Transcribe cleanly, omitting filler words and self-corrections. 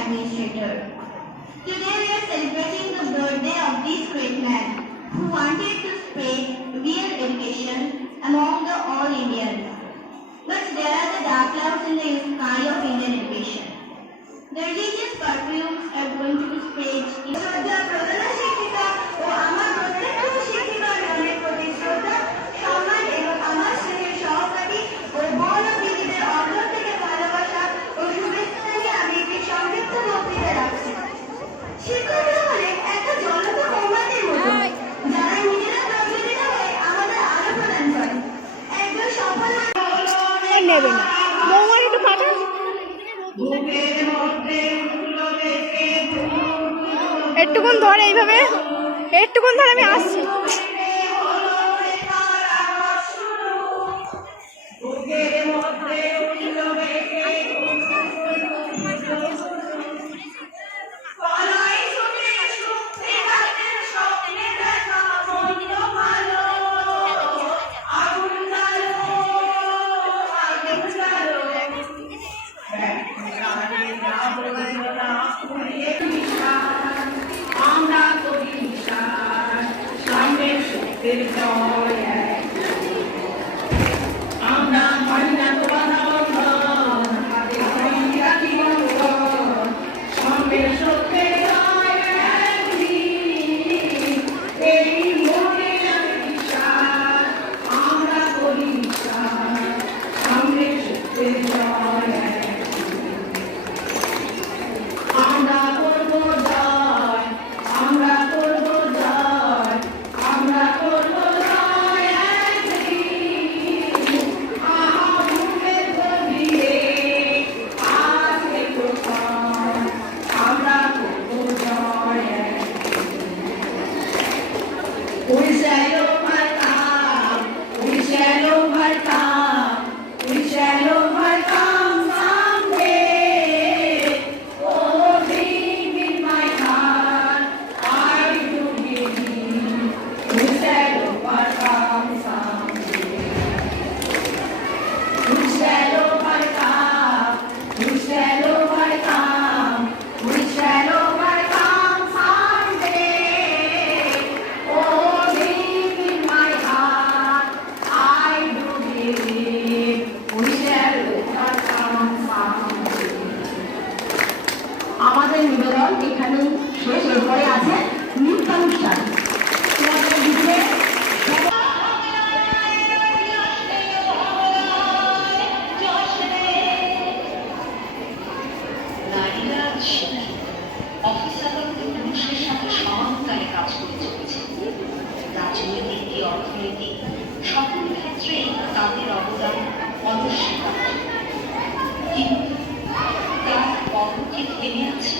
administrator. Today we are celebrating the birthday of this great man who wanted to spread real education among the all Indians. But there are the dark clouds in the sky of Indian education. The religious perfumes are going to be spread in Shraddha Pradhana Shikshika ও আমার প্রত্যেক শিক্ষিকার নামের প্রতি শ্রদ্ধা সম্মান এবং আমার স্নেহের সহপাঠী ও বোন ও দিদিদের অন্তর থেকে ভালোবাসা ও শুভেচ্ছা জানিয়ে আমি একটি সংক্ষিপ্ত বক্তৃতা রাখছি। শিক্ষকরা হলেন একটা জ্বলন্ত মোমবাতির মতো যারা নিজেরা প্রজ্বলিত হয়ে আমাদের আলো প্রদান করেন। একজন সফল নেবে না বৌমার একটু পাঠান একটুক্ষণ ধরে এইভাবে একটুক্ষণ ধরে আমি আসছি। আমাদের নিবেদন এখানে শেষ। এরপরে আছে নৃত্যানুষ্ঠান। পুরুষের সাথে সমানতালে কাজ করে চলেছে। রাজনৈতিক কি অর্থনৈতিক সকল ক্ষেত্রেই তাদের অবদান অনস্বীকার্য। কিন্তু তার কি থেমে আছে?